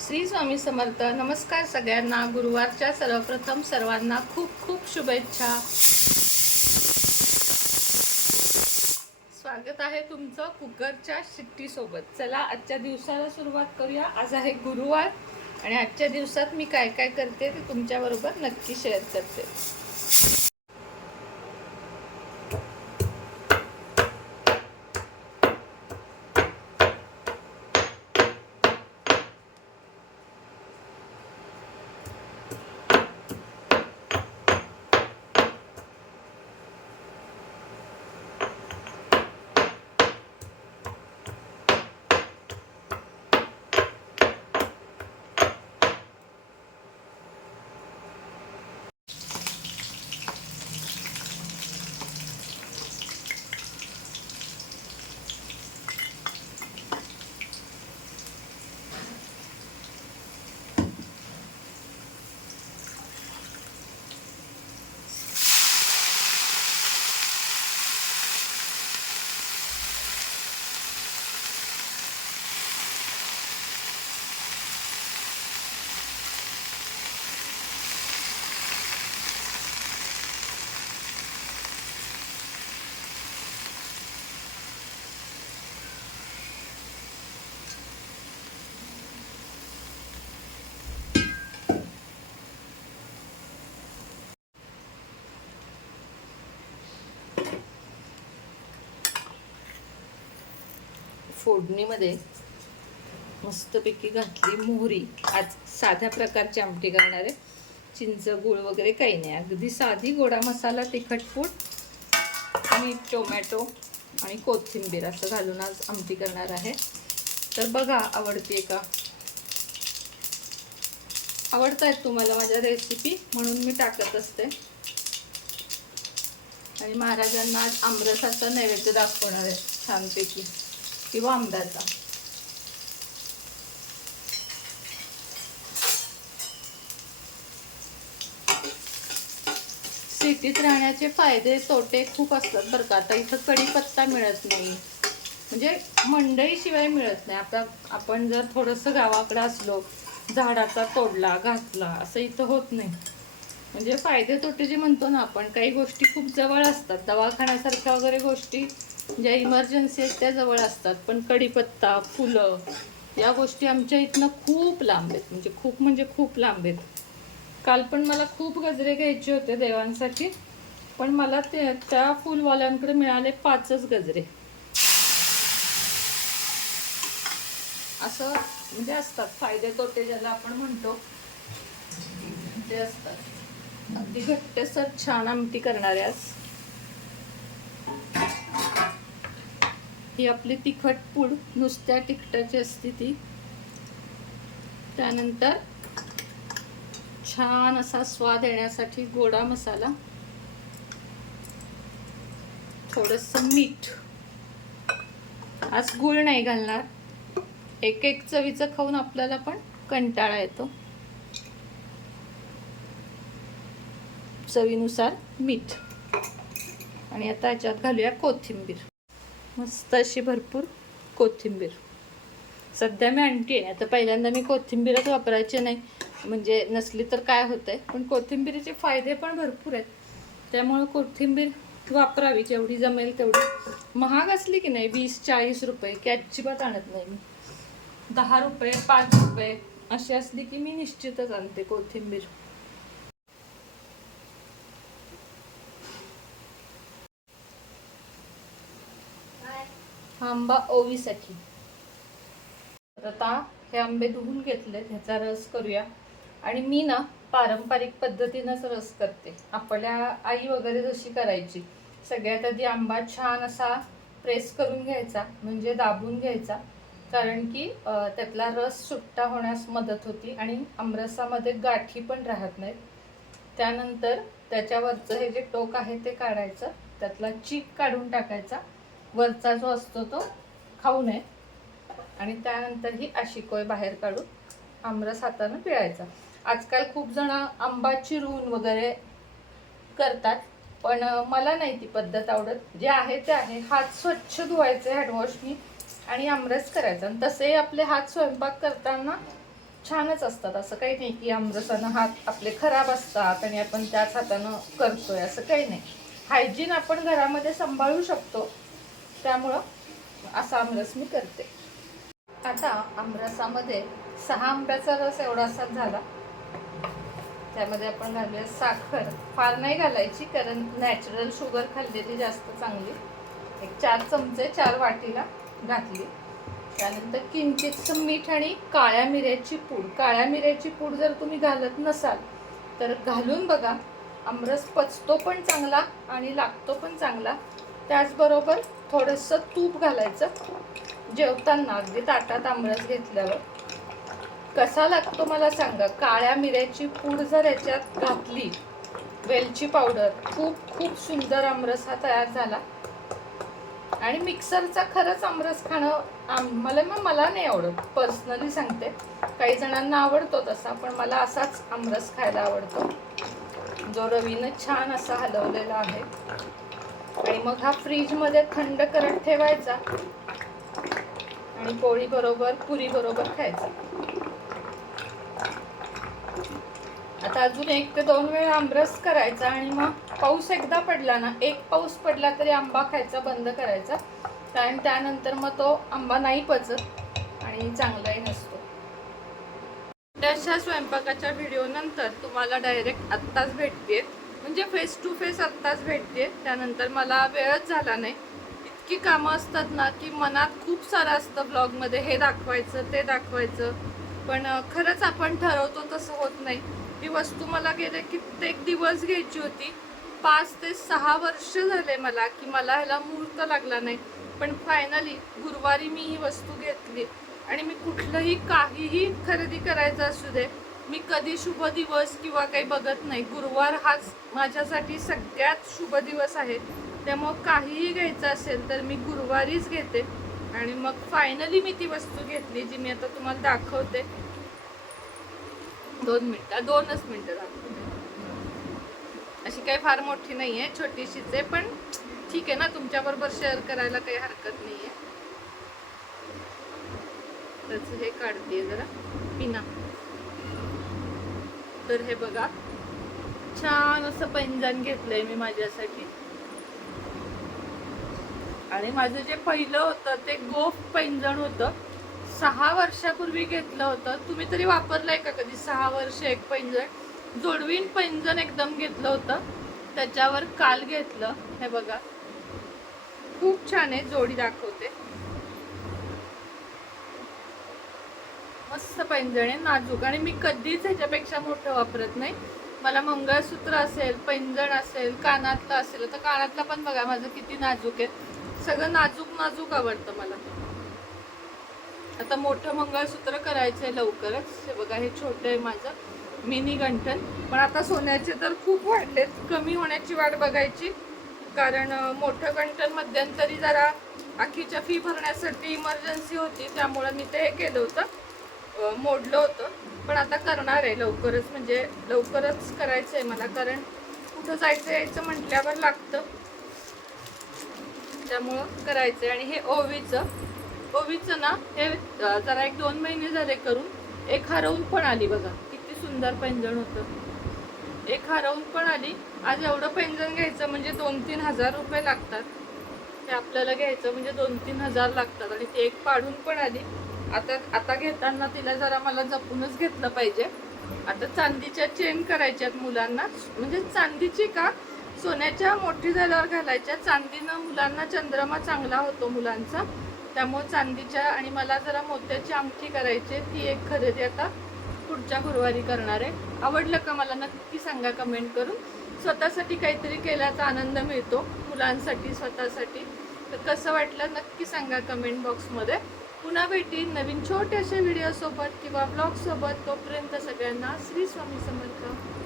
श्री स्वामी समर्थ. नमस्कार सगळ्यांना. गुरुवारच्या सर्वप्रथम सर्वांना खूप खूप शुभेच्छा. स्वागत आहे तुमचं कुकरच्या शिट्टीसोबत. चला आजच्या दिवसाला सुरुवात करूया. आज आहे गुरुवार आणि आजच्या दिवसात मी काय काय करते ते तुमच्याबरोबर नक्की शेअर करते. फोडणीमध्ये मस्तपैकी घातली मोहरी. आज साध्या प्रकारची आमटी करणार आहे. चिंच गुळ वगैरे काही नाही. अगदी साधी गोडा मसाला तिखटपूट आणि टोमॅटो आणि कोथिंबीर असं घालून आज आमटी करणार आहे. तर बघा आवडते का? आवडतायत तुम्हाला माझ्या रेसिपी म्हणून मी टाकत असते. आणि महाराजांना आज आमरसाचा नैवेद्य दाखवणार आहे छानपैकी. किंवा आंब्याचा. सिटीत राहण्याचे फायदे तोटे खूप असतात बरं का. आता इथं कढीपत्ता मिळत नाही. म्हणजे मंडईशिवाय मिळत नाही. आता आपण जर थोडंसं गावाकडं असलो झाडाचा तोडला घातला असं इथं होत नाही. म्हणजे फायदे तोटे जे म्हणतो ना आपण काही गोष्टी खूप जवळ असतात. दवाखान्यासारख्या वगैरे गोष्टी ज्या इमर्जन्सी आहेत त्या जवळ असतात. पण कढीपत्ता फुलं या गोष्टी आमच्या इथनं खूप लांब आहेत. म्हणजे खूप म्हणजे खूप लांब आहेत. काल पण मला खूप गजरे घ्यायचे होते देवांसाठी. पण मला ते त्या फुलवाल्यांकडे मिळाले पाचच गजरे. असं म्हणजे असतात. फायदे तोटे ज्याला आपण म्हणतो ते असतात. अगदी घट्टसर छान आमटी करणाऱ्यास. ही आपली तिखट पूड नुसत्या तिखटाची असते ती. त्यानंतर छान असा स्वाद येण्यासाठी गोडा मसाला थोडस मीठ. आज गुळ नाही घालणार. एक एक चवीचं खाऊन आपल्याला पण कंटाळा येतो. चवीनुसार मीठ. आणि आता याच्यात घालूया कोथिंबीर. मस्त अशी भरपूर कोथिंबीर. सध्या मी आणखी आहे आता पहिल्यांदा मी कोथिंबीरच वापरायची नाही. म्हणजे नसली तर काय होतंय? पण कोथिंबीरीचे फायदे पण भरपूर आहेत. त्यामुळे कोथिंबीर वापरावी. जेवढी जमेल तेवढी. महाग असली की नाही? वीस चाळीस रुपये. की अजिबात आणत नाही मी. दहा रुपये पाच रुपये अशी असली की मी निश्चितच आणते कोथिंबीर. आंबा ओवीसाठी. तर आता हे आंबे धुवून घेतले ह्याचा रस करूया. आणि मी ना पारंपरिक पद्धतीनंच रस करते. आपल्या आई वगैरे जशी करायची. सगळ्यात आधी आंबा छान असा प्रेस करून घ्यायचा म्हणजे दाबून घ्यायचा. कारण की त्यातला रस सुट्टा होण्यास मदत होती आणि आमरसामध्ये गाठी पण राहत नाहीत. त्यानंतर त्याच्यावरचं हे जे टोक आहे ते काढायचं. त्यातला चीक काढून टाकायचा. वरचा जो असतो तो खाऊ नये. आणि त्यानंतर ही अशी कोय बाहेर काढून आमरस हातानं पिळायचा. आजकाल खूप जण आंबा चिरून वगैरे करतात पण मला नाही ती पद्धत आवडत. जे आहे ते आहे. हात स्वच्छ धुवायचे हँडवॉशनी आणि आमरस करायचा. आणि तसे आपले हात स्वयंपाक करताना छानच असतात. असं काही नाही की आमरसानं हात आपले खराब असतात आणि आपण त्याच हातानं करतोय. असं काही नाही. हायजीन आपण घरामध्ये सांभाळू शकतो. त्यामुळं असा आमरस मी करते. आता आमरसामध्ये सहा आंब्याचा रस एवढासा झाला. त्यामध्ये आपण घालूया साखर. फार नाही घालायची कारण नॅचरल शुगर खाल्लेली जास्त चांगली. एक चार चमचे चार वाटीला घातली. त्यानंतर किंचितचं मीठ आणि काळ्या मिऱ्याची पूड. काळ्या मिऱ्याची पूड जर तुम्ही घालत नसाल तर घालून बघा. आमरस पचतो पण चांगला आणि लागतो पण चांगला. त्याचबरोबर थोडंसं तूप घालायचं. जेवताना अगदी ताटात आमरस घेतल्यावर. कसा लागतो मला सांगा? काळ्या मिऱ्याची पूड जर याच्यात घातली वेलची पावडर खूप खूप सुंदर आमरस हा तयार झाला. आणि मिक्सरचा खरंच आमरस खाणं आम्हाला मला मग मला नाही आवडत. पर्सनली सांगते. काही जणांना आवडतो तसा पण मला असाच आमरस खायला आवडतो. जो रवीनं छान असा हलवलेला आहे. आणि मग हा फ्रीजमध्ये थंड करत ठेवायचा. आणि पोळी बरोबर पुरी बरोबर खायचा. आता अजून एक ते दोन वेळा आमरस करायचा आणि मग पाऊस एकदा पडला ना एक पाऊस पडला तरी आंबा खायचा बंद करायचा. कारण त्यानंतर मग तो आंबा नाही पचत आणि चांगलाही नसतो. अशा स्वयंपाकाच्या व्हिडिओ नंतर तुम्हाला डायरेक्ट आत्ताच भेटते म्हणजे फेस टू फेस आत्ताच भेटते. त्यानंतर मला वेळच झाला नाही. इतकी कामं असतात ना की मनात खूप सारं असतं ब्लॉगमध्ये हे दाखवायचं ते दाखवायचं. पण खरंच आपण ठरवतो तसं होत नाही. ही वस्तू मला गेले कित्येक दिवस घ्यायची होती. पाच ते सहा वर्ष झाले मला की मला ह्याला मुहूर्त लागला नाही. पण फायनली गुरुवारी मी ही वस्तू घेतली. आणि मी कुठलंही काहीही खरेदी करायचं असू दे मी कधी शुभ दिवस किंवा काही बघत नाही. गुरुवार हाच माझ्यासाठी सगळ्यात शुभ दिवस आहे. त्यामुळं काहीही घ्यायचं असेल तर मी गुरुवारीच घेते. आणि मग फायनली मी ती वस्तू घेतली जी मी आता तुम्हाला दाखवते. दोन मिनिटं दोनच मिनिटं दाखवते अशी काही फार मोठी नाही आहे छोटीशीच आहे पण ठीक आहे ना तुमच्याबरोबर शेअर करायला काही हरकत नाही आहे त्याचं हे काढते जरा. पिना. तर हे बघा. छान असं पैंजण घेतलंय मी माझ्यासाठी. आणि माझं जे पहिलं होतं ते गोफ पैंजण होतं. सहा वर्षापूर्वी घेतलं होतं. तुम्ही तरी वापरलंय का कधी? सहा वर्ष एक पैंजण. जोडवीन पैंजण एकदम घेतलं होतं. त्याच्यावर काल घेतलं. हे बघा. खूप छान आहे जोडी दाखवते. मस्त पैंजण आहे नाजूक. आणि मी कधीच ह्याच्यापेक्षा मोठं वापरत नाही. मला मंगळसूत्र असेल पैंजण असेल कानातलं असेल तर कानातलं पण बघा माझं किती नाजूक आहे. सगळं नाजूक नाजूक आवडतं मला. आता मोठं मंगळसूत्र करायचं आहे लवकरच. हे बघा हे छोटं आहे माझं. मिनी गंठन. पण आता सोन्याचे तर खूप वाढलेत. कमी होण्याची वाट बघायची. कारण मोठं गंठन मध्यंतरी जरा आखीच्या फी भरण्यासाठी इमर्जन्सी होती. त्यामुळं मी ते हे केलं होतं. मोडलं होतं. पण आता करणार आहे लवकरच. म्हणजे लवकरच करायचं आहे मला कारण कुठं जायचं यायचं म्हटल्यावर लागतं. त्यामुळं करायचं आहे आणि हे ओवीचं ओवीचं ना हे जरा एक दोन महिने झाले करून एक हरवून पण आली बघा. किती सुंदर पैंजण होतं. एक हरवून पण आली. आज एवढं पैंजण घ्यायचं म्हणजे दोन तीन हजार रुपये लागतात. ते आपल्याला घ्यायचं म्हणजे दोन तीन हजार लागतात. आणि ते एक पाडून पण आली. आता आता घेताना तिला जरा मला जपूनच घेतलं पाहिजे. आता चांदीच्या चेन करायच्यात मुलांना. म्हणजे चांदीची का? सोन्याच्या मोठी झाल्यावर घालायच्या. चांदीनं मुलांना चंद्रमा चांगला होतो मुलांचा. त्यामुळे चांदीच्या आणि मला जरा मोत्याची अंगठी करायची आहे. ती एक खरेदी आता पुढच्या गुरुवारी करणार आहे. आवडलं का मला नक्की सांगा कमेंट करून. स्वतःसाठी काहीतरी केल्याचा आनंद मिळतो मुलांसाठी स्वतःसाठी. तर कसं वाटलं नक्की सांगा कमेंट बॉक्समध्ये. पुन्हा भेटीन नवीन छोट्याशा व्हिडिओसोबत किंवा ब्लॉगसोबत तोपर्यंत सगळ्यांना श्री स्वामी समर्थ.